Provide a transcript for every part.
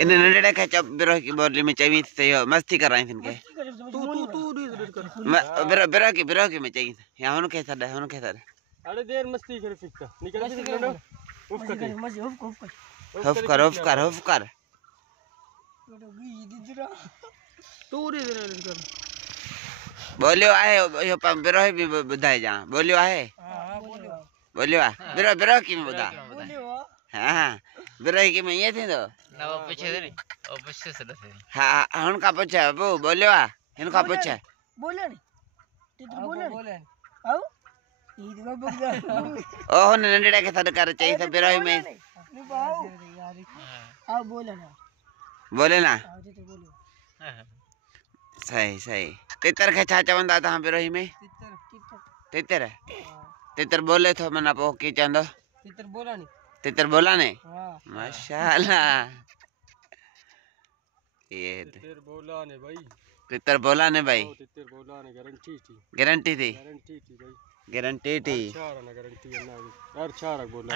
इन्हें नंढड़े खे चप बिरो की बोली में चई त यो मस्ती कर रही थी इनके बिरो की में चई या हुन के सड अरे देर मस्ती कर फिक्का निकल लो उफ कर बोलियो आहे यो बिरो भी बुधाए जा बोलियो आहे बोलियो आ बिरो की में बुधा हां बिरो की में ये थी तो ना वो पूछे थे नहीं वो पूछे से थे हां हुन का पूछे वो बोलियो आ इनका पूछे बोले नहीं तो बोले आओ ये तो बोल ओ नंढड़े के सड कर चई त बिरो में आओ बोले ना सही तितर के छा चवंदा था बिरो में तितर बोले तो मना पो की चंदो तितर बोला नहीं माशाल्लाह ये तितर बोला ने भाई गारंटी थी भाई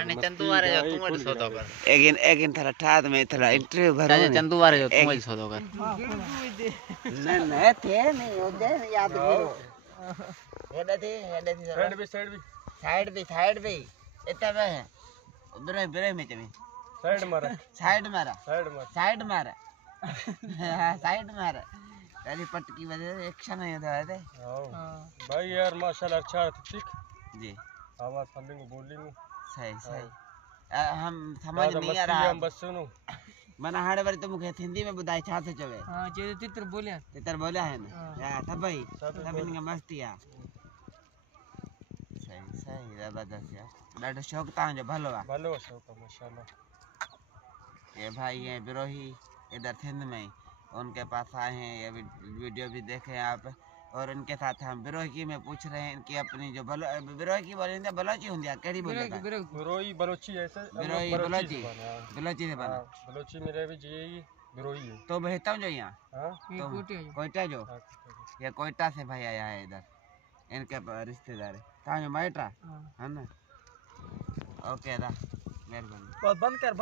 अने चंदू वारे जो तुम ही सौदा कर एक थरा ठात में थरा इंटरव्यू भरो चंदू वारे जो तुम ही सौदा कर न थे नहीं ओदे याद करो हेड थी साइड भी इतना में है बिरो में चमी साइड मारा तेरी पटकी वजह से एक्शन नहीं होता है भाई यार माशाल्लाह अच्छा ठीक जी आवाज फंडिंग बोलिंग सही हम समझ नहीं आ रहा हम बस सुनो मना हाड़े बारी तो मुखे हिंदी में बुधाई छा से चवे हां जे तितर बोले है ना या सब इनका मस्ती आ सही जबरदस्त यार डाडो शौक ता जो भलो शौक माशाल्लाह ये भाई है बिरोही इधर सिंध में उनके पास आए हैं ये वीडियो भी देखे आप और इनके साथ हम बिरोही में पूछ रहे हैं इनकी अपनी जो बिरोही की बोलेंगे बलोची होंगी केड़ी बोलेगा बिरोही बलोची ऐसे बिरोही बलोची से बना बलोची में रहे भी जी बिरोही है तो भेजता हूं जो यहां ये कोयटा जो ये कोयटा से भाई आया है इधर इनके रिश्तेदार है माइट्रा है ना ओके दा मेहरबानी बंद कर